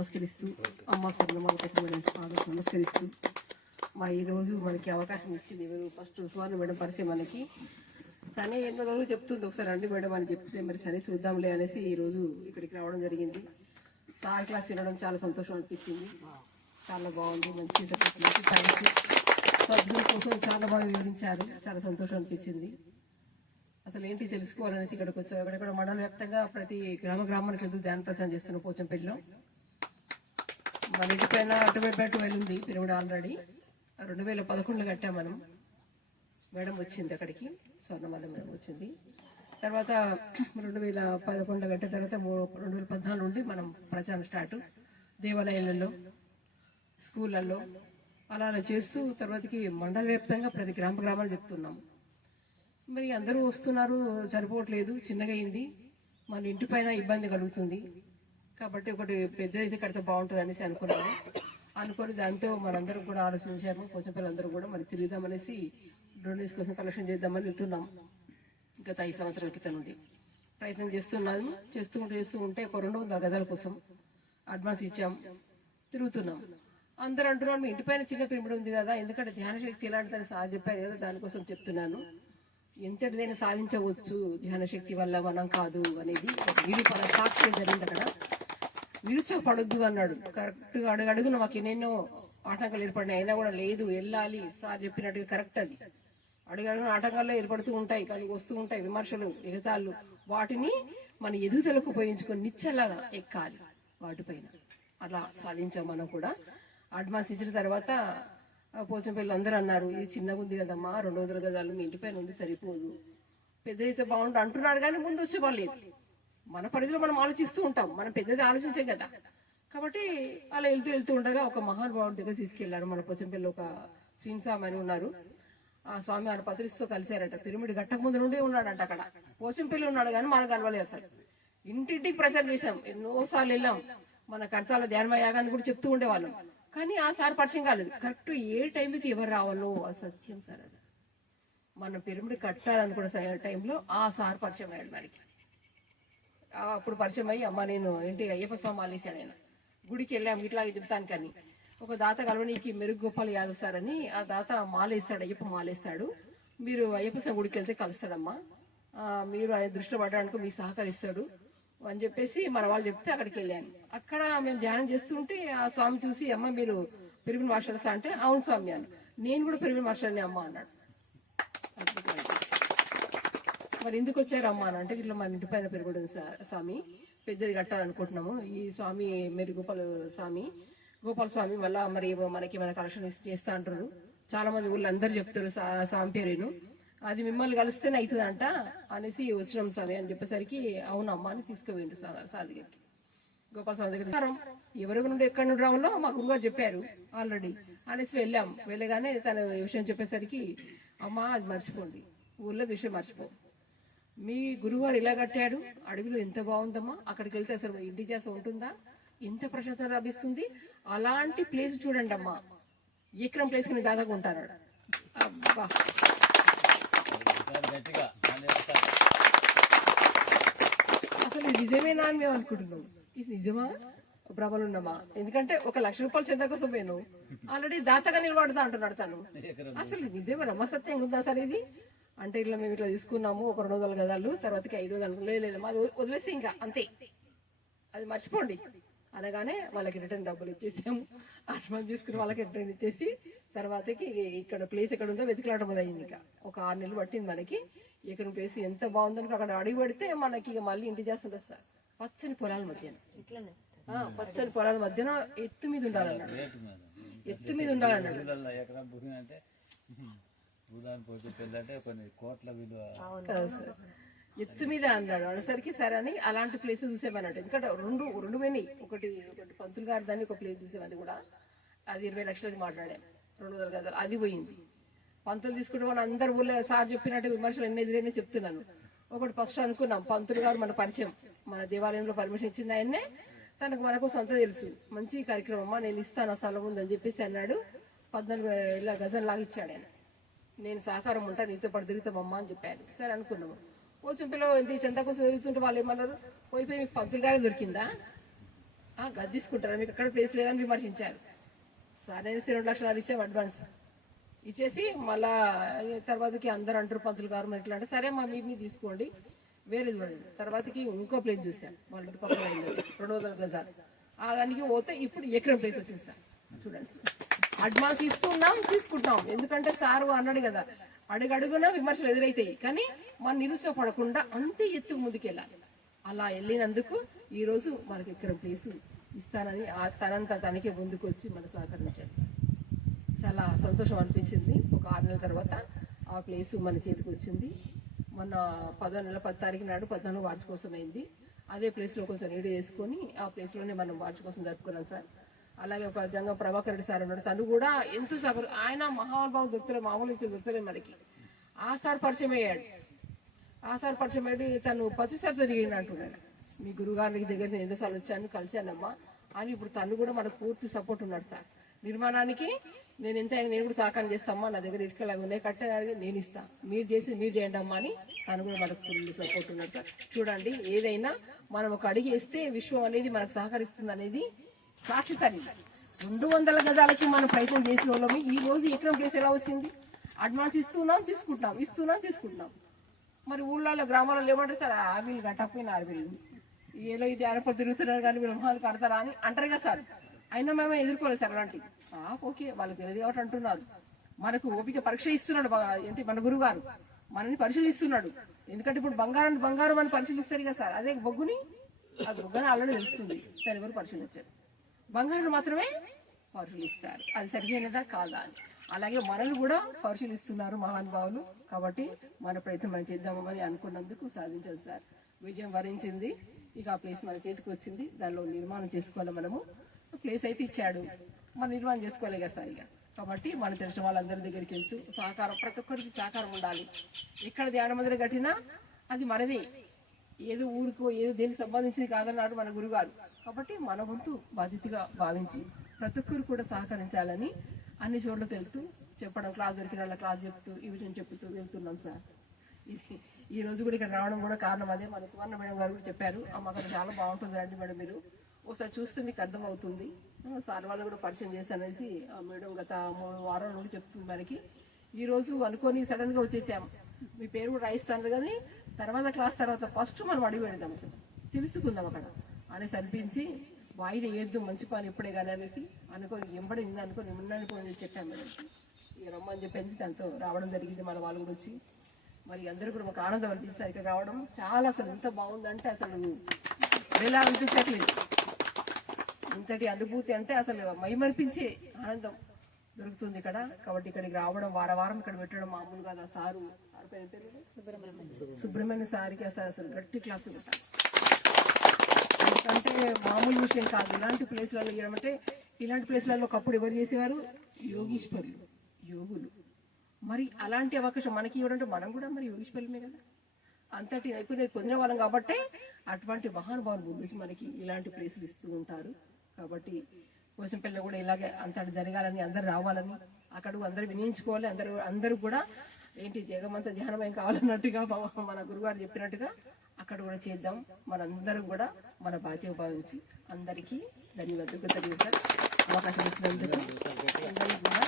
నమస్కరిస్తూ అమ్మ స్వర్ణమాల నమస్కరిస్తూ ఈరోజు మనకి అవకాశం ఇచ్చింది ఎవరు ఫస్ట్ సువర్ణ మేడం పరిచయం మనకి. కానీ ఎన్నో రోజులు చెప్తుంది ఒకసారి రండి మేడం అని చెప్తే మరి సరే చూద్దాంలే అనేసి ఈరోజు ఇక్కడికి రావడం జరిగింది. సార్ క్లాస్ వినడం చాలా సంతోషం అనిపించింది. చాలా బాగుంది, మంచి సైన్స్ సభ్యుల కోసం చాలా బాగా వివరించారు. చాలా సంతోషం అనిపించింది. అసలు ఏంటి తెలుసుకోవాలనేసి ఇక్కడికి వచ్చాం. ఎక్కడెక్కడ మండల వ్యాప్తంగా ప్రతి గ్రామానికి వెళ్తూ ధ్యాన ప్రచారం చేస్తున్నాం. పోచంపల్లిలో మన ఇంటి పైన 12 ఉంది పిరమిడ్. ఆల్రెడీ 2011లో కట్టాం మనం. మేడం వచ్చింది అక్కడికి, స్వర్ణమాల మేడం వచ్చింది. తర్వాత 2011 కట్టిన తర్వాత 2014 నుండి మనం ప్రచారం స్టార్ట్. దేవాలయాలలో, స్కూళ్ళల్లో అలా చేస్తూ తర్వాతకి మండల వ్యాప్తంగా ప్రతి గ్రామాలు చెప్తున్నాం. మరి అందరూ వస్తున్నారు, సరిపోవట్లేదు, చిన్నగా అయింది, మన ఇంటి పైన ఇబ్బంది కలుగుతుంది కాబట్టి ఒకటి పెద్దది కడితే బాగుంటుంది అనేసి అనుకొని దాంతో మనందరం కూడా ఆలోచించాము. పోచంపల్లి కూడా మరి తిరుగుదామనేసి డొనేషన్ కోసం కలెక్షన్ చేద్దామని వెళ్తున్నాం. గత 5 సంవత్సరాల క్రితం నుండి ప్రయత్నం చేస్తూ ఉంటే ఒక 200 గదాల కోసం అడ్వాన్స్ ఇచ్చాం. తిరుగుతున్నాం. అందరూ అంటున్నాను మీ ఇంటి పైన చిన్న పిరమిడ్ ఉంది కదా, ఎందుకంటే ధ్యాన శక్తి ఎలాంటిదని సార్ చెప్పారు కదా, దానికోసం చెప్తున్నాను. ఎంతటిదైనా సాధించవచ్చు ధ్యాన శక్తి వల్ల, మనం కాదు అనేది వీడి సాక్షి జరిగింది. అక్కడ విరుచపడొద్దు అన్నాడు. కరెక్ట్గా అడుగున మాకు ఎన్నెన్నో ఆటంకాలు ఏర్పడినాయి, అయినా కూడా లేదు వెళ్ళాలి సార్ చెప్పినట్టుగా కరెక్ట్. అది అడుగున ఆటంకాల్లో ఏర్పడుతూ ఉంటాయి, కానీ వస్తూ ఉంటాయి విమర్శలు, ఎగతాళ్ళు. వాటిని మన ఎదుగుదలకు ఉపయోగించుకొని నిచ్చలాగా ఎక్కాలి వాటిపైన. అలా సాధించాం మనం కూడా. అడ్వాన్స్ ఇచ్చిన తర్వాత పోచంపల్లి అందరూ అన్నారు ఇది చిన్నగా ఉంది కదమ్మా, 200 గదాలు మీ ఇంటి పైన ఉంది, సరిపోదు, పెద్ద అయితే బాగుంటుంది అంటున్నారు. కానీ ముందు వచ్చే వాళ్ళు మన పరిధిలో మనం ఆలోచిస్తూ ఉంటాం, మనం పెద్దది ఆలోచించాం కదా. కాబట్టి అలా వెళ్తూ ఉండగా ఒక మహానుభావుడి దగ్గర తీసుకెళ్లారు. మన పోచంపల్లి ఒక శ్రీనిస్వామి అని ఉన్నారు. ఆ స్వామి ఆయన పత్రిస్తూ కలిశారట. పిరమిడ్ గట్టక ముందు నుండి ఉన్నాడంట అక్కడ. పోచంపల్లి ఉన్నాడు కానీ మనకు కలవలేదు అసలు. ఇంటింటికి ప్రచారం చేశాం, ఎన్నోసార్లు వెళ్ళాం. మన కర్తాల ధ్యానమయ యాగాన్ని కూడా చెప్తూ ఉండేవాళ్ళం. కానీ ఆ సార్ పరిచయం కాలేదు. కరెక్ట్ ఏ టైంకి ఎవరు రావాలో అసత్యం సార్. అది మన పిరమిడ్ కట్టాలనుకున్న టైంలో ఆ సార్ పరిచయం అయ్యాడు మనకి. అప్పుడు పరిచయం అయ్యి అమ్మ నేను ఏంటి అయ్యప్ప స్వామి ఆలేసాడు. ఆయన గుడికి వెళ్ళాము ఇట్లాగే చెప్తాను. కానీ ఒక దాత కలవనీకి మెరుగు గోపాల్ యాదవ్ సార్ అని, ఆ దాత మాలేస్తాడు, అయ్యప్ప మాలేస్తాడు. మీరు అయ్యప్ప స్వామి గుడికి వెళ్తే కలుస్తాడమ్మా, మీరు ఆయన దృష్టి పడడానికి మీకు సహకరిస్తాడు అని చెప్పేసి మన వాళ్ళు చెప్తే అక్కడికి వెళ్ళాను. అక్కడ మేము ధ్యానం చేస్తుంటే ఆ స్వామి చూసి అమ్మ మీరు పిరమిడ్ మాస్టర్స్ అంటే అవును స్వామి అని. నేను కూడా పిరమిడ్ మాస్టర్ని అమ్మ అన్నాడు. మరి ఎందుకు వచ్చారమ్మా అని అంటే ఇట్లా మన ఇంటి పైన పిరమిడ్ స్వామి పెద్దది కట్టాలనుకుంటున్నాము. ఈ స్వామి మీరు గోపాల స్వామి వల్ల మరి మనకి మన కలెక్షన్ చేస్తా అంటారు. చాలా మంది ఊళ్ళో అందరు చెప్తారు స్వామి పేరును, అది మిమ్మల్ని కలిస్తేనే అవుతుందంట అనేసి వచ్చినాం స్వామి అని చెప్పేసరికి అవునమ్మా అని తీసుకుపోయిండు సార్ దగ్గరికి. గోపాల స్వామి దగ్గర ఎవరి నుండి ఎక్కడి నుండి రావాలో మా గురుగారు చెప్పారు ఆల్రెడీ అనేసి వెళ్ళాం. వెళ్ళగానే తన విషయం చెప్పేసరికి అమ్మా అది మర్చిపోండి, ఊళ్ళో విషయం మర్చిపో, మీ గురువారు ఇలా కట్టాడు, అడవిలో ఎంత బాగుందమ్మా, అక్కడికి వెళ్తే అసలు ఇంటి చేస ఉంటుందా, ఎంత ప్రశాంతత లభిస్తుంది, అలాంటి ప్లేస్ చూడండి అమ్మా, ఎకరం ప్లేస్ కి దాదాపు ఉంటారు. అబ్బా అసలు నిజమేనా అని మేము అనుకుంటున్నాం. ఇది నిజమా భ్రమలున్నామా? ఎందుకంటే 1 లక్ష రూపాయలు చెంద కోసం నేను ఆల్రెడీ దాతగా నిలబడతా అంటున్నాడు తను. అసలు నిజమే నమ్మసత్యంగా ఉందా సార్ ఇది అంటే? ఇట్లా మేము ఇట్లా తీసుకున్నాము ఒక 200 గదాలు, తర్వాతకి 500 లేదు అది వదిలేసి ఇంకా అంతే, అది మర్చిపోండి అనగానే వాళ్ళకి రిటర్న్ డబ్బులు ఇచ్చేసాము. అడ్వాన్స్ తీసుకుని వాళ్ళకి రిటర్న్ ఇచ్చేసి తర్వాతకి ఇక్కడ ప్లేస్ ఎక్కడ ఉందో వెతికిలాటం అయింది. ఇంకా ఒక 6 నెలలు పట్టింది మనకి. ఇక్కడ ప్లేస్ ఎంత బాగుందని అక్కడ అడిగి పెడితే మనకి ఇక మళ్ళీ ఇంటి చేస్తుంటుంది సార్. పచ్చని పొలాల మధ్యన, పచ్చని పొలాల మధ్యన ఎత్తు మీద ఉండాలన్నాడు. ఎత్తు మీద ఉండాలన్నాడు. ఎత్తు మీద అన్నాడు. అనేసరికి సరే అని అలాంటి ప్లేస్ చూసేమన్నట్టు. ఎందుకంటే రెండు పోయినాయి. ఒకటి పంతులు గారి దాన్ని ఒక ప్లేస్ చూసాం, అది కూడా అది 20 లక్షలకి మాట్లాడాం. 200 గదాలు అది పోయింది. పంతులు తీసుకుంటే వాళ్ళు అందరు ఊళ్ళో సార్ చెప్పినట్టు విమర్శలు ఎన్ని ఎదురైనా చెప్తున్నాను. ఒకటి ఫస్ట్ అనుకున్నాం, పంతులు గారు మన పరిచయం, మన దేవాలయంలో పర్మిషన్ ఇచ్చింది ఆయన్నే, తనకు మనకు సొంత తెలుసు, మంచి కార్యక్రమం అమ్మా నేను ఇస్తాను, స్థలం ఉందని చెప్పేసి అన్నాడు. 14 గజం లాగా ఇచ్చాడు ఆయన. నేను సహకారం ఉంటా, నీతో పాటు తిరుగుతామమ్మా అని చెప్పాను. సరే అనుకున్నాము. పోచంపల్లిలో ఎంత చెంత కోసం తిరుగుతుంటే వాళ్ళు ఏమన్నారు, పోయిపోయి మీకు పంతులు గారే దొరికిందా గది తీసుకుంటారా, మీకు అక్కడ ప్లేస్ లేదని విమర్శించారు. సరే 2 లక్షలు ఇచ్చాం అడ్వాన్స్ ఇచ్చేసి మళ్ళా తర్వాతకి అందరు అంటారు పంతులు గారు ఎట్లా అంటే సరే మా మీ తీసుకోండి వేరేది తర్వాతకి ఇంకో ప్లేస్ చూసాం వాళ్ళ పక్కన 200 గజాలు దానికి పోతే ఇప్పుడు ఎకరం ప్లేస్ వచ్చింది సార్. చూడండి అడ్వాన్స్ ఇస్తున్నాం తీసుకుంటాం, ఎందుకంటే సారు అన్నాడు కదా అడుగడుగునా విమర్శలు ఎదురైతాయి, కానీ మనం నిరుత్సాహపడకుండా అంతే ఎత్తుకు ముందుకెళ్ళాలి. అలా వెళ్ళినందుకు ఈ రోజు మనకి ఎకరం ప్లేసు ఇస్తానని తనంతా తనకే ముందుకు వచ్చి మన సహకరించాడు సార్. చాలా సంతోషం అనిపించింది. ఒక 6 నెలల తర్వాత ఆ ప్లేసు మన చేతికి వచ్చింది. మొన్న 10వ నెల 10 తారీఖు నాడు 14 వార్షికోత్సవం అయింది. అదే ప్లేస్లో కొంచెం నీడు చేసుకొని ఆ ప్లేస్లోనే మనం వార్షికోత్సవం జరుపుకున్నాం సార్. అలాగే ఒక జంగం ప్రభాకర్ రెడ్డి సార్ ఉన్నాడు, తను కూడా ఎంతో ఆయన మహానుభావం దొరుకుతలే, మామూలు వ్యక్తులు దొరుకుతలే మనకి. ఆ సార్ పరిచయం అయ్యాడు. తను 10 సార్లు జరిగింది అంటున్నాడు. మీ గురుగారి దగ్గర నేను ఎన్నోసార్లు వచ్చాను కలిశానమ్మా అని. ఇప్పుడు తను కూడా మనకు పూర్తి సపోర్ట్ ఉన్నాడు సార్. నిర్మాణానికి నేను ఎంతైనా నేను కూడా సహకారం చేస్తామా, నా దగ్గర ఇటుకలాగా ఉన్నాయి కట్టడానికి నేను ఇస్తా, మీరు చేయండి అమ్మా అని తను కూడా మనకు ఫుల్ సపోర్ట్ ఉన్నాడు సార్. చూడండి ఏదైనా మనం ఒక అడిగి వేస్తే విశ్వం అనేది మనకు సహకరిస్తుంది అనేది సాక్షి సార్. 200 గజాలకి మనం ప్రయత్నం చేసిన వాళ్ళము ఈ రోజు ఎకరం ప్లేస్ ఎలా వచ్చింది? అడ్వాన్స్ ఇస్తున్నాం తీసుకుంటున్నాం. మరి ఊళ్ళో గ్రామాలలో ఏమంటారు సార్, ఆవిలు కట్టకపోయినా 6 వేలు ఏలో ఇది ఆడపో తిరుగుతున్నారు కానీ వీళ్ళు మొహాలు కడతారా అని అంటారు కదా సార్. అయినా మేము ఎదుర్కోలేదు సార్ అలాంటివి. ఓకే వాళ్ళకి తెలియదు కాబట్టి అంటున్నారు. మనకు ఓపిక పరీక్ష ఇస్తున్నాడు ఏంటి మన గురువు గారు మనని పరిశీలిస్తున్నాడు. ఎందుకంటే ఇప్పుడు బంగారం అని పరిశీలిస్తారు కదా సార్, అదే బొగ్గుని ఆల్రెడీ తెలుస్తుంది దాని ఎవరు పరిశీలించారు, బంగారాన్ని మాత్రమే పరిశీలిస్తారు అది సరిపోయినదా కాదా అని. అలాగే మనల్ని కూడా పరిశీలిస్తున్నారు మహానుభావులు. కాబట్టి మన ప్రయత్నం మనం చేద్దామని అనుకున్నందుకు సాధించాలి సార్. విజయం వరించింది. ఇక ఆ ప్లేస్ మన చేతికి వచ్చింది, దానిలో నిర్మాణం చేసుకోవాలి. మనము ప్లేస్ అయితే ఇచ్చాడు, మనం నిర్మాణం చేసుకోవాలి కదా సార్. ఇక కాబట్టి మనం తెలిసిన వాళ్ళందరి దగ్గరికి వెళ్తూ సహకారం, ప్రతి ఒక్కరికి సహకారం ఉండాలి. ఎక్కడ ధ్యాన మందిరం కట్టినా అది మనదే, ఏదో ఊరికో ఏదో దేనికి సంబంధించింది కాదన్నాడు మన గురుగారు. కాబట్టి మన వంతు బాధ్యతగా భావించి ప్రతి ఒక్కరు కూడా సహకరించాలని అన్ని చోట్లకు వెళ్తూ చెప్పడం, క్లాస్ దొరికిన వాళ్ళ క్లాస్ చెప్తూ ఈ విషయం చెప్తూ వెళ్తున్నాం సార్. ఈ రోజు కూడా ఇక్కడ రావడం కూడా కారణం అదే. మన సువర్ణ మేడం గారు కూడా చెప్పారు, అమ్మ అక్కడ చాలా బాగుంటుంది రండి మేడం, మీరు ఒకసారి చూస్తే మీకు అర్థమవుతుంది. సార్ వాళ్ళు కూడా పరిచయం చేశానేసి ఆ మేడం గత 3 వారాల నుండి చెప్తుంది మనకి. ఈ రోజు అనుకొని సడన్ గా వచ్చేసాం, మీ పేరు కూడా రాయిస్తాను కానీ క్లాస్ తర్వాత ఫస్ట్ మనం అడిగి పెడదాం అసలు తెలుసుకుందాం అక్కడ అనేసి అనిపించి వాయిదా వేద్దు మంచి పని ఇప్పుడే కానీ అనేసి అనుకొని ఎంబడి నిన్న చెప్పాను మేడం. ఇక రమ్మని చెప్పింది, దాంతో రావడం జరిగింది. మన వాళ్ళు కూడా వచ్చి మరి అందరూ కూడా మాకు ఆనందం అనిపిస్తారు ఇక్కడ రావడం. చాలా అసలు ఎంత బాగుందంటే అసలు ఎలా అనిపించట్లేదు, ఇంతటి అనుభూతి అంటే అసలు మైమర్పించే ఆనందం దొరుకుతుంది ఇక్కడ. కాబట్టి ఇక్కడికి రావడం వారం ఇక్కడ పెట్టడం మామూలు కాదు. సారు సుబ్రహ్మణ్య సార్కి అసలు గట్టి క్లాసు పెట్టాలి, ఎందుకంటే మామూలు విషయం కాదు. ఇలాంటి ప్లేస్లలో ఇవ్వమంటే ఇలాంటి ప్లేస్లలో ఒకప్పుడు ఎవరు చేసేవారు, యోగీశ్వరులు, యోగులు. మరి అలాంటి అవకాశం మనకి ఇవ్వడంటే మనం కూడా మరి యోగీశ్వరులమే కదా, అంతటి నైపుణ్యం పొందిన వాళ్ళం. కాబట్టి అటువంటి మహానుభావులు ముందు మనకి ఇలాంటి ప్లేసులు ఇస్తూ ఉంటారు. కాబట్టి పోచంపల్లిలో కూడా ఇలాగే అంతటి జరగాలని, అందరు రావాలని, అక్కడ అందరూ వినియోగించుకోవాలి. అందరూ కూడా ఏంటి జగమంతా ధ్యానమయం కావాలన్నట్టుగా మన గురుగారు చెప్పినట్టుగా అక్కడ కూడా చేద్దాం. మనందరం కూడా మన బాధ్యత భావించి అందరికీ ధన్యవాదాలు సార్ అవకాశం ఇచ్చినందుకు. అందరికీ కూడా